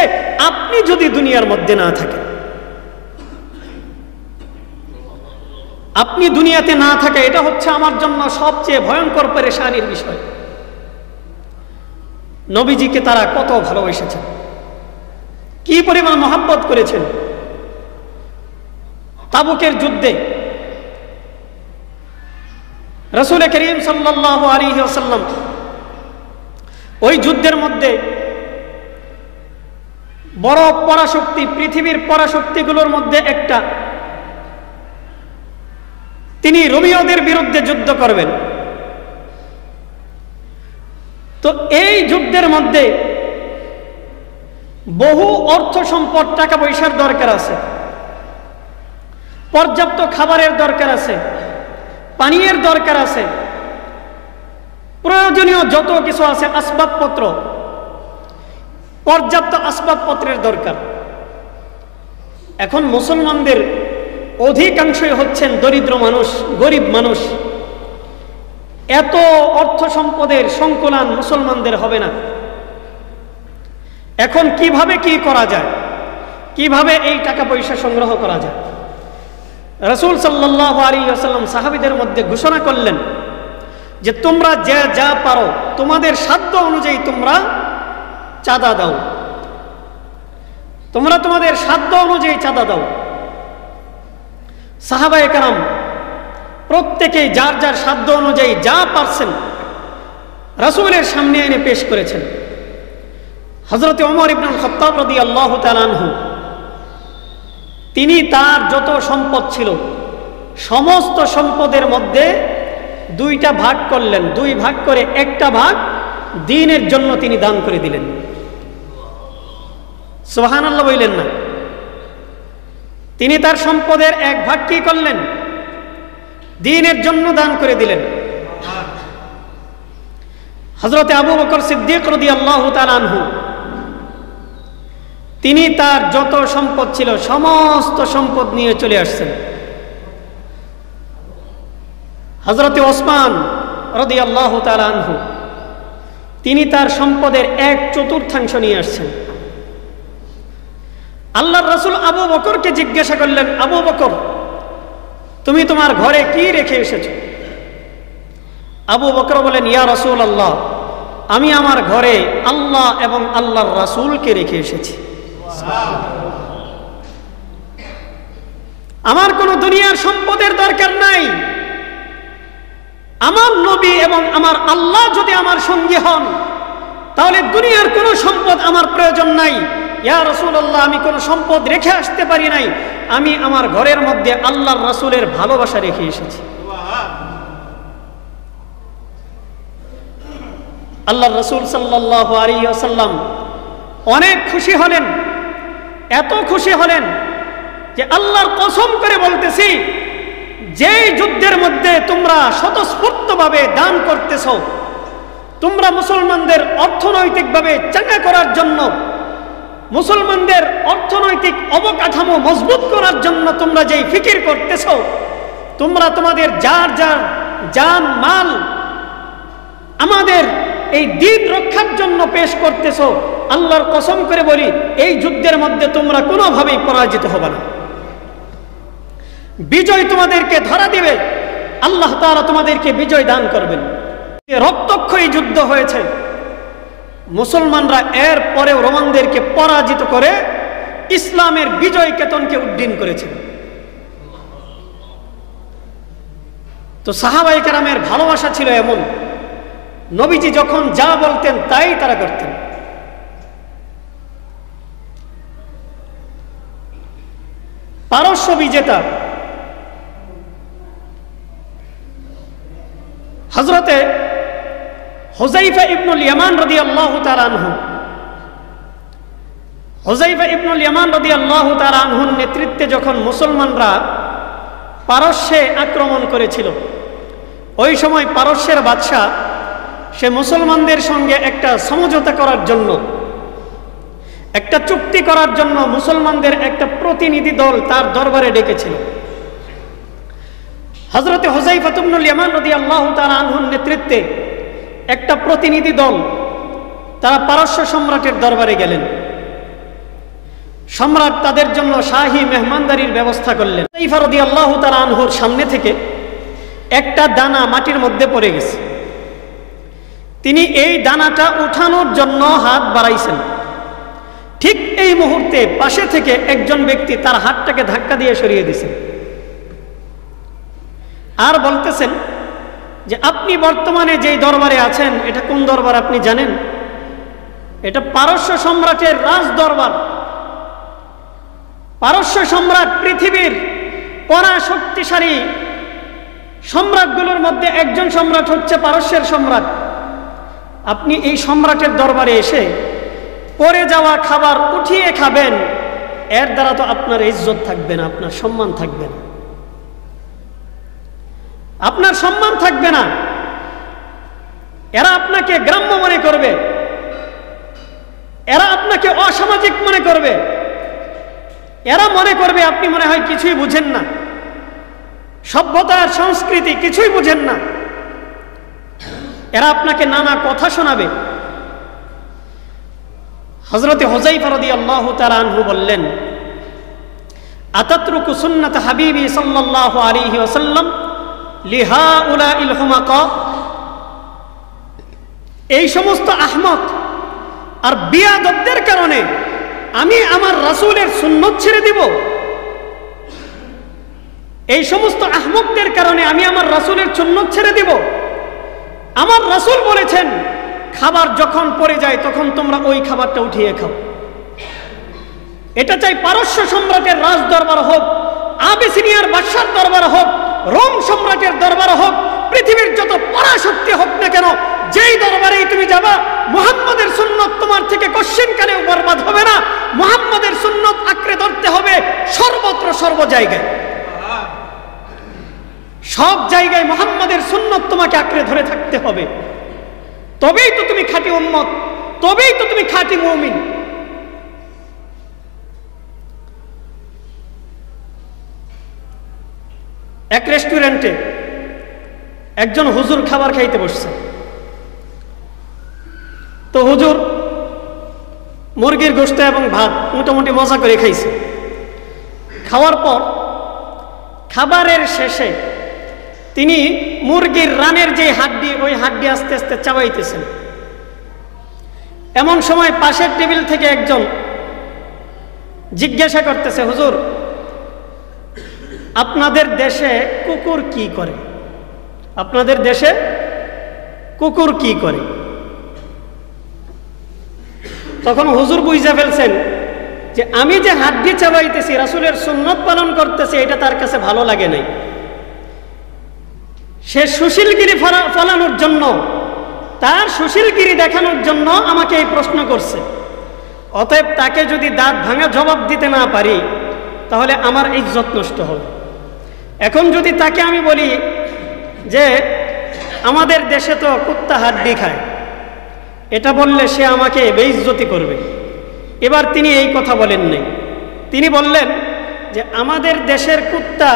আপনি যদি দুনিয়ার মধ্যে না থাকেন, আপনি দুনিয়াতে না থাকে, এটা হচ্ছে আমার জন্য সবচেয়ে ভয়ঙ্কর পেরেশানির বিষয়। নবীজিকে তারা কত ভালোবেসেছেন, কি পরিমাণ মহব্বত করেছেন। তাবুকের যুদ্ধে রাসূল করিম সাল্লাল্লাহু আলাইহি ওয়াসাল্লাম ওই যুদ্ধের মধ্যে বড় পরাশক্তি, পৃথিবীর পরাশক্তিগুলোর মধ্যে একটা, তিনি রোমীয়দের বিরুদ্ধে যুদ্ধ করবেন। তো এই যুদ্ধের মধ্যে বহু অর্থ সম্পদ, টাকা পয়সার দরকার আছে, পর্যাপ্ত খাবারের দরকার আছে, পানীয়ের দরকার আছে, প্রয়োজনীয় যত কিছু আছে, আসবাবপত্র, পর্যাপ্ত আসবাবপত্রের দরকার। এখন মুসলমানদের অধিকাংশই হচ্ছেন দরিদ্র মানুষ, গরিব মানুষ। এত অর্থ সম্পদের সংকুলান মুসলমানদের হবে না। এখন কিভাবে কি করা যায়, কিভাবে এই টাকা পয়সা সংগ্রহ করা যায়? রাসূল সাল্লাল্লাহু আলাইহি ওয়াসাল্লাম সাহাবীদের মধ্যে ঘোষণা করলেন যে তোমরা যে যা পারো তোমাদের সাধ্য অনুযায়ী তোমরা চাঁদা দাও, তোমরা তোমাদের সাধ্য অনুযায়ী চাঁদা দাও। সাহাবায়ে কেরাম প্রত্যেকেই যার যার সাধ্য অনুযায়ী যা পারছেন রাসূলের সামনে এনে পেশ করেছেন। হযরত ওমর ইবনে খাত্তাব রাদিয়াল্লাহু তাআলা আনহু, তিনি তার যত সম্পদ ছিল সমস্ত সম্পদের মধ্যে দুইটা ভাগ করলেন, দুই ভাগ করে একটা ভাগ দ্বীনের জন্য তিনি দান করে দিলেন। সুবহানাল্লাহ বললেন না? তিনি তার সম্পদের এক ভাগ কি করলেন? দ্বীনের জন্য দান করে দিলেন। হযরত আবু বকর সিদ্দিক রাদিয়াল্লাহু তাআলা আনহু, তিনি তার যত সম্পদ ছিল সমস্ত সম্পদ নিয়ে চলে আসছেন। হযরত ওসমান রাদিয়াল্লাহু তাআলা আনহু, তিনি তার সম্পদের 1/4 নিয়ে আসছেন। আল্লাহর রাসূল আবু বকরকে জিজ্ঞাসা করলেন, আবু বকর, তুমি তোমার ঘরে কি রেখে এসেছো? আবু বকর বলেন, ইয়া রাসূলুল্লাহ, আমি আমার ঘরে আল্লাহ এবং আল্লাহর রাসূলকে রেখে এসেছি। আমার কোনো দুনিয়ার সম্পদের দরকার নাই। আমার নবী এবং আমার আল্লাহ যদি আমার সঙ্গী হন তাহলে দুনিয়ার কোনো সম্পদ আমার প্রয়োজন নাই। ইয়া রাসূলুল্লাহ, আমি কোনো সম্পদ রেখে আসতে পারি নাই, আমি আমার ঘরের মধ্যে আল্লাহর রাসূলের ভালোবাসা রেখে এসেছি। আল্লাহর রাসূল সাল্লাল্লাহু আলাইহি ওয়াসাল্লাম অনেক খুশি হলেন, এত খুশি হলেন যে আল্লাহর কসম করে বলতেছি, যে যুদ্ধের মধ্যে তোমরা স্বতঃস্ফূর্তভাবে দান করতেছ, তোমরা মুসলমানদের অর্থনৈতিকভাবে চাঙ্গা করার জন্য, মুসলমানদের অর্থনৈতিক অবকাঠামো মজবুত করার জন্য তোমরা যেই ফিকির করতেছ, তোমরা তোমাদের যার যার জান মাল আমাদের এই দ্বীন রক্ষার জন্য পেশ করতেছ, আল্লাহর কসম করে বলি এই যুদ্ধের মধ্যে তোমরা কোনোভাবেই পরাজিত হবে না। বিজয় তোমাদেরকে ধরা দিবে, আল্লাহ তাআলা তোমাদেরকে বিজয় দান করবেন। রক্তক্ষয়ী যুদ্ধ হয়েছে, মুসলমানরা এর পরেও রোমানদেরকে পরাজিত করে ইসলামের বিজয় কেতনকে উড্ডীন করেছে। তো সাহাবায়ে কেরামের ভালোবাসা ছিল এমন, নবীজি যখন যা বলতেন তাই তারা করতেন। পারস্য বিজেতা হযরতে হুযায়ফা ইবনুল ইয়ামান রাদিয়াল্লাহু তাআলা আনহু, হুযায়ফা ইবনুল ইয়ামান রাদিয়াল্লাহু তাআলা আনহুর নেতৃত্বে যখন মুসলমানরা পারস্যে আক্রমণ করেছিল, ওই সময় পারস্যের বাদশা সে মুসলমানদের সঙ্গে একটা সমঝোতা করার জন্য, একটা চুক্তি করার জন্য মুসলমানদের একটা প্রতিনিধি দল তার দরবারে ডেকেছিল। হযরত হুযায়ফা ইবনুল ইয়ামান রাদিয়াল্লাহু তাআলা আনহুর নেতৃত্বে একটা প্রতিনিধি দল তারা পারস্য সম্রাটের দরবারে গেলেন। সম্রাট তাদের জন্য শাহী মেহমানদারির ব্যবস্থা করলেন। হুযায়ফা রাদিয়াল্লাহু তাআলা আনহুর সামনে থেকে একটা দানা মাটির মধ্যে পড়ে গেছে। তিনি এই দানাটা উঠানোর জন্য হাত বাড়াইছেন। ঠিক এই মুহূর্তে পাশে থেকে একজন ব্যক্তি তার হাতটাকে ধাক্কা দিয়ে সরিয়ে দিয়েছেন আর বলতেছেন যে আপনি বর্তমানে যেই দরবারে আছেন এটা কোন দরবার আপনি জানেন? এটা পারস্য সম্রাটের রাজ দরবার। পারস্য সম্রাট পৃথিবীর পরাশক্তিশালী সম্রাটগুলোর মধ্যে একজন সম্রাট হচ্ছে পারস্যের সম্রাট। আপনি এই সম্রাটের দরবারে এসে পড়ে যাওয়া খাবার উঠিয়ে খাবেন, এর দ্বারা তো আপনার ইজ্জত থাকবে না, আপনার সম্মান থাকবে না, আপনার সম্মান থাকবে না। এরা আপনাকে গ্রাম্য মনে করবে, এরা আপনাকে অসামাজিক মনে করবে, এরা মনে করবে আপনি মনে হয় কিছুই বুঝেন না, সভ্যতার সংস্কৃতি কিছুই বুঝেন না। এরা আপনাকে নানা কথা শোনাবে। হযরত হুযায়ফা রাদিয়াল্লাহু তাআলা আনহু বললেন, আতাতরুকু সুন্নাত হাবিবি সাল্লাল্লাহু আলাইহি ওয়াসাল্লাম লিহাউলাইল হুমাকা, এই সমস্ত আহমক আর বিয়াদবদের কারণে আমি আমার রাসূলের সুন্নত ছেড়ে দিব? এই সমস্ত আহমকদের কারণে আমি আমার রাসূলের সুন্নত ছেড়ে দিব? আমার রাসূল বলেছেন খাবার যখন পড়ে যায় তখন তোমরা ওই খাবারটা উঠিয়ে খাও। এটা চাই পারস্য সম্রাটের রাজ দরবার হোক, আবিসিনিয়ার বাদশার দরবার হোক, রোম সম্রাটের দরবার হোক, পৃথিবীর যত পরাশক্তি হোক না কেন, যেই দরবারেই তুমি যাবা মুহাম্মাদের সুন্নত তোমার থেকে কোশ্চেনকালেও বরবাদ হবে না। মুহাম্মাদের সুন্নত আঁকড়ে ধরতে হবে সর্বত্র, সর্ব জায়গায়, সব জায়গায় মুহাম্মাদের সুন্নত তোমাকে আঁকড়ে ধরে থাকতে হবে। তবেই তো তুমি খাঁটি উম্মত, তবেই তো তুমি খাঁটি মুমিন। এক রেস্টুরেন্টে একজন হুজুর খাবার খাইতে বসছে। তো হুজুর মুরগির গোশত এবং ভাত মোটামুটি মজা করে খাইছে। খাওয়ার পর খাবারের শেষে তিনি মুরগির রানের যে হাড্ডি, ওই হাড্ডি আস্তে আস্তে চাবাইতেছেন। এমন সময় পাশের টেবিল থেকে একজন জিজ্ঞাসা করতেছে, হুজুর আপনাদের দেশে কুকুর কি করে? আপনাদের দেশে কুকুর কি করে? তখন হুজুর বুঝে ফেলছেন যে আমি যে হাড্ডি চাবাইতেছি, রাসূলের সুন্নত পালন করতেছি, এটা তার কাছে ভালো লাগে নাই। সে সুশীলগিরি ফলানোর জন্য, তার সুশীলগিরি দেখানোর জন্য আমাকে এই প্রশ্ন করছে। অতএব তাকে যদি দাঁত ভাঙা জবাব দিতে না পারি তাহলে আমার ইজ্জত নষ্ট হবে। এখন যদি তাকে আমি বলি যে আমাদের দেশে তো কুত্তা হাড্ডি খায়, এটা বললে সে আমাকে বেইজ্জতি করবে। এবার তিনি এই কথা বলেন নাই, তিনি বললেন যে আমাদের দেশের কুত্তা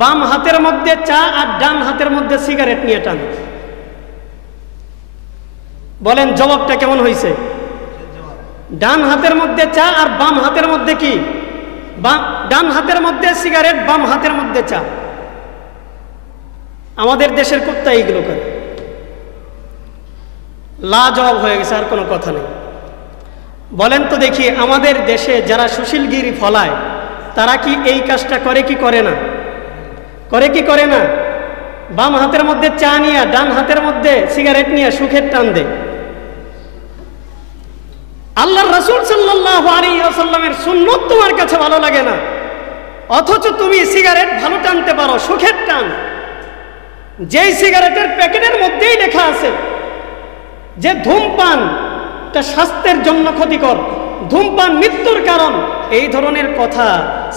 বাম হাতের মধ্যে চা আর ডান হাতের মধ্যে সিগারেট নিয়ে টান। বলেন জবাবটা কেমন হয়েছে? ডান হাতের মধ্যে চা আর বাম হাতের মধ্যে কি? ডান হাতের মধ্যে সিগারেট, বাম হাতের মধ্যে চা। আমাদের দেশের কুত্তা এইগুলো করে। লাজবাব হয়ে গেছে, আর কোনো কথা নেই। বলেন তো দেখি আমাদের দেশে যারা সুশীলগিরি ফলায় তারা কি এই কাজটা করে কি করে না? করে কি করে না? বাম হাতের মধ্যে চা নিয়ে ডান হাতের মধ্যে সিগারেট নিয়ে সুখের টান দেয়। আল্লাহর রাসূল সাল্লাল্লাহু আলাইহি ওয়াসাল্লামের সুন্নত তোমার কাছে ভালো লাগে না, অথচ তুমি সিগারেট ভালো টানতে পারো, সুখের টান। যেই সিগারেটের প্যাকেটের মধ্যেই লেখা আছে যে ধূমপানটা স্বাস্থ্যের জন্য ক্ষতিকর, ধূমপান মৃত্যুর কারণ, এই ধরনের কথা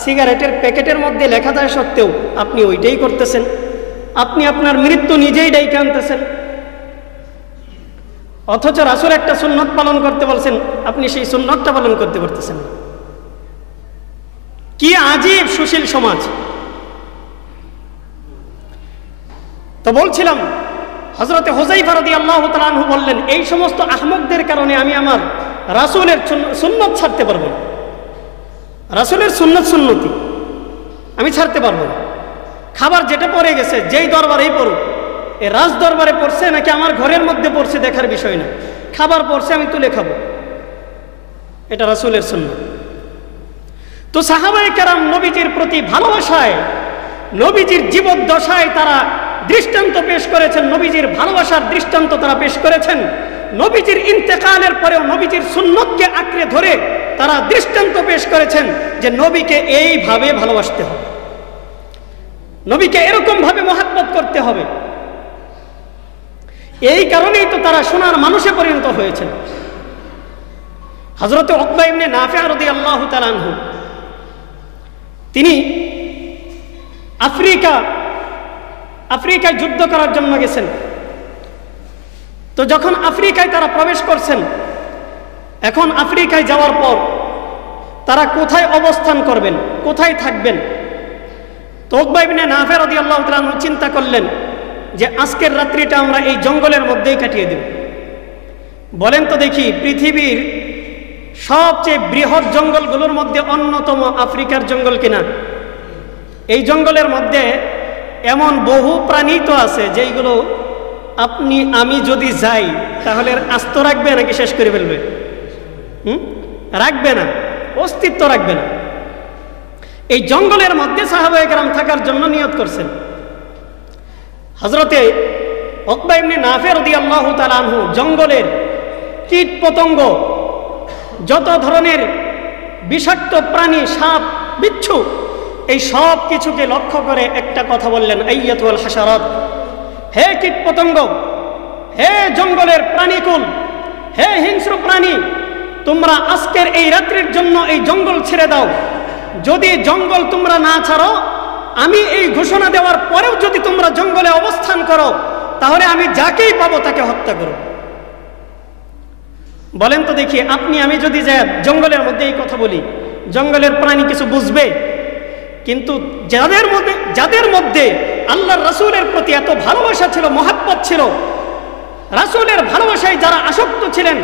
সিগারেটের প্যাকেটের মধ্যে লেখা থাকা সত্ত্বেও আপনি ওইটাই করতেছেন। আপনি আপনার মৃত্যু নিজেই ডাইকে আনতেছেন। অথচ রাসূল একটা সুন্নত পালন করতে বলছেন, আপনি সেই সুন্নতটা পালন করতে পারতেছেন না। কি আজীব সুশীল সমাজ। তো বলছিলাম, হযরতে হুযায়ফা রাদিয়াল্লাহু তাআলা আনহু বললেন, এই সমস্ত আহমকদের কারণে আমি আমার রাসূলের সুন্নত ছাড়তে পারবো না। রাসূলের সুন্নতি আমি ছাড়তে পারবো না। খাবার যেটা পড়ে গেছে, যেই দরবারেই পড়ুক, এ রাজ দরবারে পড়ছে নাকি আমার ঘরের মধ্যে পড়ছে দেখার বিষয় না, খাবার পড়ছে আমি তুলে খাবো, এটা রাসূলের সুন্নত। তো সাহাবায়ে কেরাম নবীজির প্রতি ভালোবাসায়, নবীজির জীবদ্দশায় তারা দৃষ্টান্ত পেশ করেছেন, নবীজির ভালোবাসার দৃষ্টান্ত তারা পেশ করেছেন। নবীজির ইন্তেকালের পরেও নবীজির সুন্নতকে আঁকড়ে ধরে তারা দৃষ্টান্ত পেশ করেছেন যে নবীকে এইভাবে ভালোবাসতে হবে, নবীকে এরকম ভাবে মহব্বত করতে হবে। এই কারণেই তো তারা সোনার মানুষে পরিণত হয়েছেন। হযরত উকবা ইবনে নাফি' রাদিয়াল্লাহু তাআলা আনহু, তিনি আফ্রিকায় যুদ্ধ করার জন্য গেছেন। তো যখন আফ্রিকায় তারা প্রবেশ করছেন, এখন আফ্রিকায় যাওয়ার পর তারা কোথায় অবস্থান করবেন, কোথায় থাকবেন? তো উকবা ইবনে নাফি' রাদিয়াল্লাহু তাআলা আনহু চিন্তা করলেন যে আজকের রাত্রিটা আমরা এই জঙ্গলের মধ্যেই কাটিয়ে দেব। বলেন তো দেখি, পৃথিবীর সবচেয়ে বৃহৎ জঙ্গলগুলোর মধ্যে অন্যতম আফ্রিকার জঙ্গল কিনা? এই জঙ্গলের মধ্যে এমন বহু প্রাণী তো আছে যেইগুলো আপনি আমি যদি যাই তাহলে আস্ত রাখবে নাকি শেষ করে ফেলবে? রাখবে না, অস্তিত্ব রাখবে না। এই জঙ্গলের মধ্যে সাহাবায়ে কেরাম থাকার জন্য নিয়ত করছেন। হযরতে উকবা ইবনে নাফি' রাদিয়াল্লাহু তাআলা আনহু জঙ্গলের কীট পতঙ্গ, যত ধরনের বিষাক্ত প্রাণী, সাপ, বিচ্ছু, এই সব কিছুকে লক্ষ্য করে একটা কথা বললেন, আইয়াতুল হাশারাত, হে কীট পতঙ্গ, হে জঙ্গলের প্রাণীকুল, হে হিংস্র প্রাণী, তোমরা আজকের এই রাত্রির জন্য এই জঙ্গল ছেড়ে দাও। যদি জঙ্গল তোমরা না ছাড়ো, আমি এই ঘোষণা দেওয়ার পরেও যদি তোমরা জঙ্গলে অবস্থান করো, তাহলে আমি যাকেই পাবো তাকে হত্যা করব। বলেন তো দেখি, আপনি আমি যদি জঙ্গলের মধ্যে এই কথা বলি, জঙ্গলের প্রাণী কিছু বুঝবে? কিন্তু যাদের মধ্যে আল্লাহর রাসূলের প্রতি এত ভালোবাসা ছিল, মহব্বত ছিল, রাসূলের ভালোবাসায় যারা আসক্ত ছিলেন,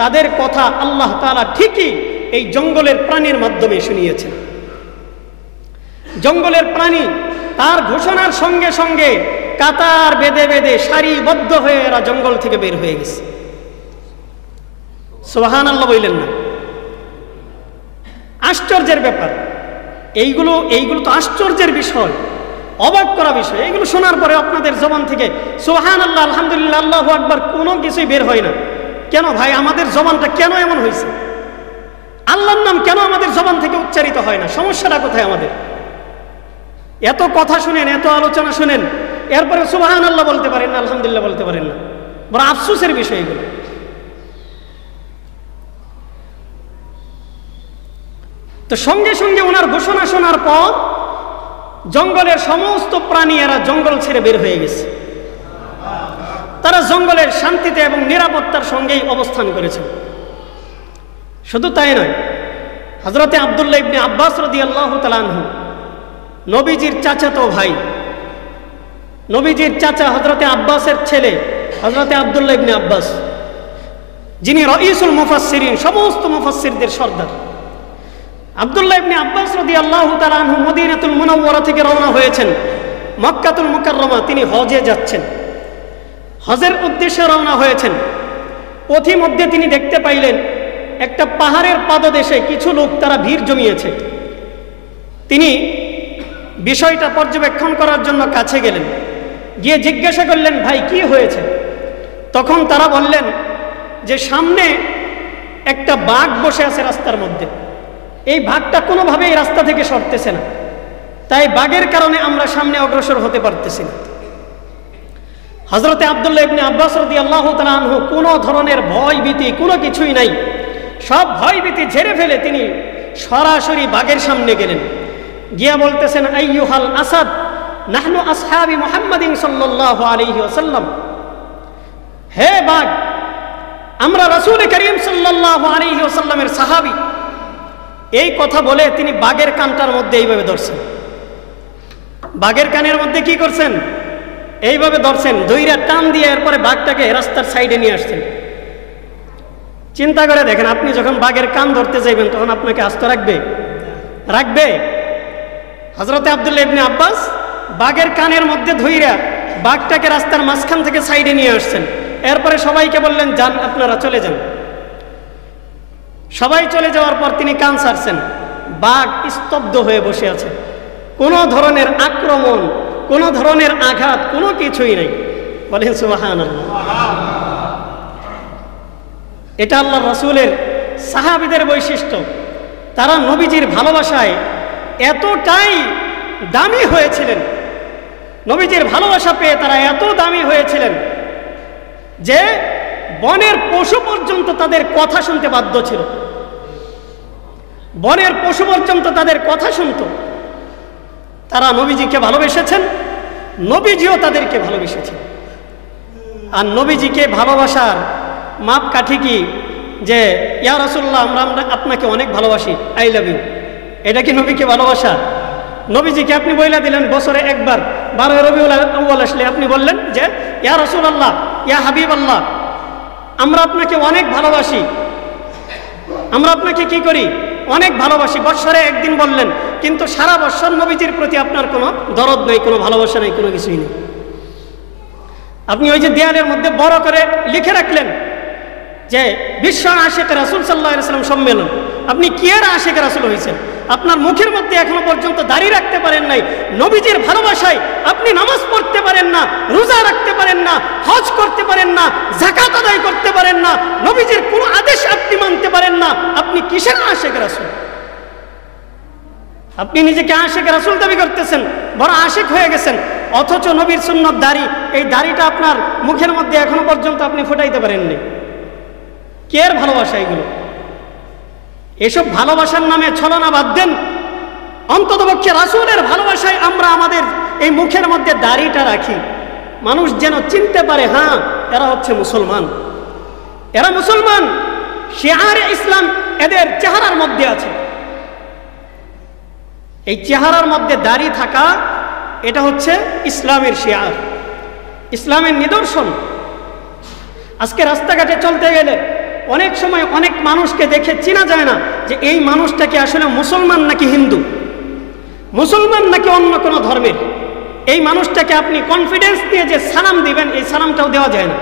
তাদের কথা আল্লাহ তাআলা ঠিকই এই জঙ্গলের প্রাণীর মাধ্যমে শুনিয়েছেন। জঙ্গলের প্রাণী তার ঘোষণার সঙ্গে সঙ্গে কাতার বেঁধে বেঁধে সারিবদ্ধ হয়ে এরা জঙ্গল থেকে বের হয়ে গেছে। সুবহানাল্লাহ বললেন না? আশ্চর্যের ব্যাপার। এইগুলো তো আশ্চর্যের বিষয়, অবাক করা বিষয়। এইগুলো শোনার পরে আপনাদের জবান থেকে সুবহানাল্লাহ, আলহামদুলিল্লাহ, আল্লাহু আকবার কোনো কিছুই বের হয় না। কেন ভাই, আমাদের জবানটা কেন এমন হয়েছে? আল্লাহর নাম কেন আমাদের জবান থেকে উচ্চারিত হয় না? সমস্যাটা কোথায় আমাদের? এত কথা শুনেন, এত আলোচনা শুনেন, এরপরে সুবহানাল্লাহ বলতে পারেন না, আলহামদুলিল্লাহ বলতে পারেন না। বড় আফসোসের বিষয় এগুলো। তো সঙ্গে সঙ্গে ওনার ঘোষণা শোনার পর জঙ্গলের সমস্ত প্রাণী এরা জঙ্গল ছেড়ে বের হয়ে গেছে। তারা জঙ্গলের শান্তিতে এবং নিরাপত্তার সঙ্গেই অবস্থান করেছেন। শুধু তাই নয়, হযরতে আব্দুল্লাহ ইবনে আব্বাস রাদিয়াল্লাহু তাআলা আনহু, নবীজির চাচাতো ভাই, নবীজির চাচা হযরতে আব্বাসের ছেলে হযরতে আব্দুল্লাহ ইবনে আব্বাস, যিনি রাইসুল মুফাসসিরিন, সমস্ত মুফাসসিরদের সর্দার। আব্দুল্লাহ ইবনে আব্বাস রাদিয়াল্লাহু তাআলা আনহু মদিনাতুল মুনাওয়ারা থেকে রওনা হয়েছেন মক্কাতুল মুকাররমা। তিনি হজে যাচ্ছেন, হজের উদ্দেশ্যে রওনা হয়েছেন। পথিমধ্যে তিনি দেখতে পাইলেন একটা পাহাড়ের পাদদেশে কিছু লোক তারা ভিড় জমিয়েছে। তিনি বিষয়টা পর্যবেক্ষণ করার জন্য কাছে গেলেন, গিয়ে জিজ্ঞাসা করলেন, ভাই কি হয়েছে? তখন তারা বললেন যে সামনে একটা বাঘ বসে আছে রাস্তার মধ্যে, এই বাঘটা কোনোভাবেই রাস্তা থেকে সরতেছে না, তাই বাঘের কারণে আমরা সামনে অগ্রসর হতে পারতেছি না। হযরতে আব্দুল্লাহ ইবনে আব্বাস রাদিয়াল্লাহু তাআলা আনহু কোনো ধরনের ভয় ভীতি কোনো কিছুই নাই, সব ভয় ভীতি ঝেড়ে ফেলে তিনি সরাসরি বাঘের সামনে গেলেন, গিয়া বলতেছেন, আইয়ুহাল আসাদ নাহনু আসহাবি মুহাম্মাদিন সাল্লাল্লাহু আলাইহি ওয়াসাল্লাম, হে বাঘ, আমরা রাসূল করিম সাল্লাল্লাহু আলাইহি ওয়াসাল্লামের সাহাবী। এই কথা বলে তিনি বাঘের কানটার মধ্যে এইভাবে ধরছেন, বাঘের কানের মধ্যে কি করছেন, এইভাবে ধরছেন, দইরা টান দিয়ে এরপরে বাঘটাকে রাস্তার সাইডে নিয়ে আসছেন। চিন্তা করে দেখেন, আপনি যখন বাঘের কান ধরতে যাইবেন তখন আপনাকে আস্ত রাখবে? হযরতে আব্দুল্লাহ ইবনে আব্বাস বাঘের কানের মধ্যে ধইরা বাঘটাকে রাস্তার মাঝখান থেকে সাইডে নিয়ে আসছেন। এরপরে সবাইকে বললেন, যান, আপনারা চলে যান। সবাই চলে যাওয়ার পর তিনি কান ছাড়ছেন, বাঘ স্তব্ধ হয়ে বসে আছে, কোনো ধরনের আক্রমণ, কোনো ধরনের আঘাত, কোনো কিছুই নাই। বলেন সুবহানাল্লাহ। এটা আল্লাহর রাসূলের সাহাবীদের বৈশিষ্ট্য। তারা নবীজির ভালোবাসায় এতটাই দামি হয়েছিলেন, নবীজির ভালোবাসা পেয়ে তারা এত দামি হয়েছিলেন যে বনের পশু পর্যন্ত তাদের কথা শুনতে বাধ্য ছিল, বনের পশু পর্যন্ত তাদের কথা শুনত। তারা নবীজিকে ভালোবেসেছেন, নবীজিও তাদেরকে ভালোবেসেছেন। আর নবীজিকে ভালোবাসার মাপকাঠি কি যে ইয়া রাসূলুল্লাহ, আমরা আপনাকে অনেক ভালোবাসি, আই লাভ ইউ, এটা কি নবীকে ভালোবাসা? নবীজিকে আপনি বইলা দিলেন বছরে একবার 12 রবিউল আউয়াল আসলে আপনি বললেন যে ইয়া রাসূলুল্লাহ, ইয়া হাবিবাল্লাহ, আমরা আপনাকে অনেক ভালোবাসি, আমরা আপনাকে কি করি, অনেক ভালোবাসি। বৎসরে একদিন বললেন, কিন্তু সারা বৎসর নবীজির প্রতি আপনার কোনো দরদ নেই, কোনো ভালোবাসা নেই, কোনো কিছুই নেই। আপনি ওই যে দেয়ালের মধ্যে বড় করে লিখে রাখলেন যে বিশ্ব আশিক রাসূল সাল্লাল্লাহু আলাইহি ওয়াসাল্লাম সম্মেলন, আপনি কি এর আশিক রাসূল হয়েছেন? আপনার মুখের মধ্যে এখনো পর্যন্ত দাড়ি রাখতে পারেন নাই। নবীজির ভালোবাসায় আপনি নামাজ পড়তে পারেন না, রোজা রাখতে পারেন না, হজ করতে পারেন না, যাকাত আদায় করতে পারেন না, নবীজির কোনো আদেশ আপনি মানতে পারেন না। আপনি কিসের আশিক রাসূল? আপনি নিজেকে আশিক রাসূল দাবি করতেছেন, বড় আশিক হয়ে গেছেন, অথচ নবীর সুন্নত দাড়ি, এই দাড়িটা আপনার মুখের মধ্যে এখনো পর্যন্ত আপনি ফুটাইতে পারেননি। কে এর ভালোবাসা এগুলো? এসব ভালোবাসার নামে ছলনা বাদ দেন। অন্ততপক্ষে রাসূলের ভালোবাসায় আমরা আমাদের এই মুখের মধ্যে দাড়িটা রাখি, মানুষ যেন চিনতে পারে, হ্যাঁ, এরা হচ্ছে মুসলমান, এরা মুসলমান। শিআরে ইসলাম এদের চেহারার মধ্যে আছে। এই চেহারার মধ্যে দাড়ি থাকা, এটা হচ্ছে ইসলামের শিআর, ইসলামের নিদর্শন। আজকে রাস্তাঘাটে চলতে গেলে অনেক সময় অনেক মানুষকে দেখে চেনা যায় না যে এই মানুষটাকে আসলে মুসলমান নাকি হিন্দু, মুসলমান নাকি অন্য কোনো ধর্মের। এই মানুষটাকে আপনি কনফিডেন্স দিয়ে যে সালাম দিবেন, এই সালামটাও দেওয়া যায় না।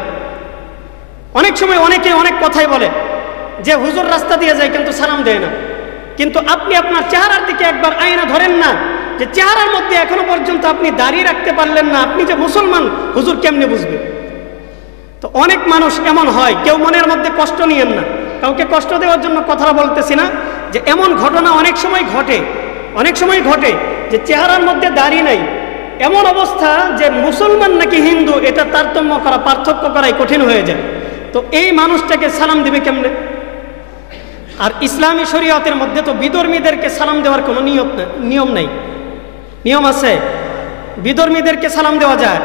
অনেক সময় অনেকে অনেক কথাই বলে যে হুজুর রাস্তা দিয়ে যায় কিন্তু সালাম দেয় না। কিন্তু আপনি আপনার চেহারার দিকে একবার আয়না ধরেন না, যে চেহারার মধ্যে এখনো পর্যন্ত আপনি দাঁড়িয়ে রাখতে পারলেন না, আপনি যে মুসলমান, হুজুর কেমনে বুঝবে? তো অনেক মানুষ এমন হয়, কেউ মনের মধ্যে কষ্ট নিয়েন না, কাউকে কষ্ট দেওয়ার জন্য কথাটা বলতেছি না, যে এমন ঘটনা অনেক সময় ঘটে, অনেক সময় ঘটে যে চেহারার মধ্যে দাঁড়িয়ে নাই, এমন অবস্থা যে মুসলমান নাকি হিন্দু এটা তারতম্য করা, পার্থক্য করাই কঠিন হয়ে যায়। তো এই মানুষটাকে সালাম দিবে কেমনে? আর ইসলামী শরীয়তের মধ্যে তো বিধর্মীদেরকে সালাম দেওয়ার কোনো নিয়ম নাই। নিয়ম আছে? বিধর্মীদেরকে সালাম দেওয়া যায়,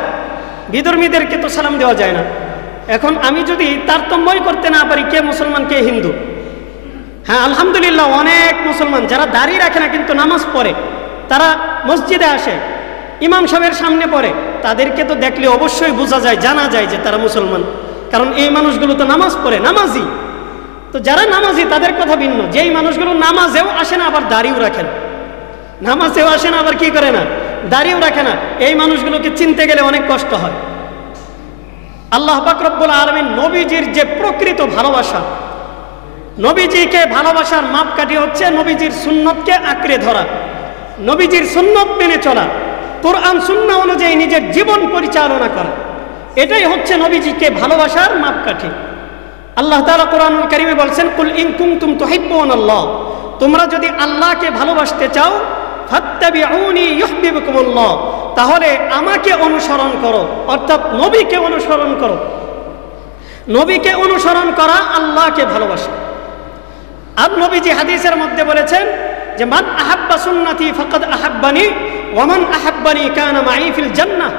বিধর্মীদেরকে তো সালাম দেওয়া যায় না। এখন আমি যদি তারতম্যই করতে না পারি কে মুসলমান কে হিন্দু, হ্যাঁ আলহামদুলিল্লাহ অনেক মুসলমান যারা দাঁড়িয়ে রাখে না কিন্তু নামাজ পড়ে, তারা মসজিদে আসে, ইমাম সাহেবের সামনে পড়ে, তাদেরকে তো দেখলে অবশ্যই বোঝা যায়, জানা যায় যে তারা মুসলমান, কারণ এই মানুষগুলো তো নামাজ পড়ে, নামাজি। তো যারা নামাজি তাদের কথা ভিন্ন, যেই মানুষগুলো নামাজেও আসে না আবার দাড়িও রাখে না, নামাজেও আসে না আবার কি করে না, দাড়িও রাখে না, এই মানুষগুলোকে চিনতে গেলে অনেক কষ্ট হয়। আল্লাহ পাক রব্বুল আলামিন নবীজির যে প্রকৃত ভালোবাসা, নবীজিকে ভালোবাসার মাপকাঠি হচ্ছে নবীজির সুন্নতকে আঁকড়ে ধরা, নবীজির সুন্নত মেনে চলা, কোরআন সুন্নাহ অনুযায়ী নিজের জীবন পরিচালনা করা, এটাই হচ্ছে নবীজিকে ভালোবাসার মাপকাঠি। আল্লাহ তাআলা কোরআনুল কারীমে বলছেন, কুল ইন কুনতুম তুহিব্বুনাল্লাহ, তোমরা যদি আল্লাহকে ভালোবাসতে চাও, ফাত্তাবিউনি ইউহিব্বুকুমুল্লাহ, তাহলে আমাকে অনুসরণ করো, অর্থাৎ নবীকে অনুসরণ করো। নবীকে অনুসরণ করা আল্লাহকে ভালোবাসা। আর নবীজি হাদিসের মধ্যে বলেছেন যে মান আহাব্বা সুন্নতি ফাকাদ আহাব্বানি ওয়া মান আহাব্বানি কানা মাই ফিল জান্নাহ।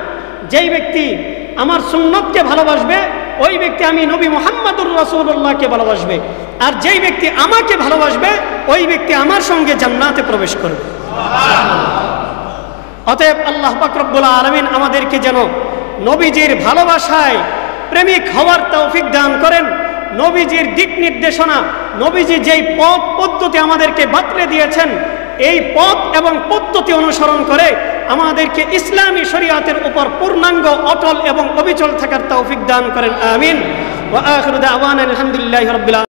যেই ব্যক্তি আমার সুন্নতকে ভালোবাসবে ওই ব্যক্তি আমি নবী মুহাম্মদুর রাসূলুল্লাহকে ভালোবাসবে, আর যেই ব্যক্তি আমাকে ভালোবাসবে ওই ব্যক্তি আমার সঙ্গে জান্নাতে প্রবেশ করবে। অতএব আল্লাহ পাক রব্বুল আলামিন আমাদেরকে যেন নবীজির ভালোবাসায় প্রেমিক হওয়ার তৌফিক দান করেন। নবীজির দিক নির্দেশনা, নবীজি যেই পথ পদ্ধতি আমাদেরকে বাতলে দিয়েছেন, এই পথ এবং পদ্ধতি অনুসরণ করে আমাদেরকে ইসলামী শরীয়তের উপর পূর্ণাঙ্গ অটল এবং অবিচল থাকার তৌফিক দান করেন। আমিন। ওয়া আখিরু দাওয়ানা আলহামদুলিল্লাহি রাব্বিল আলামিন।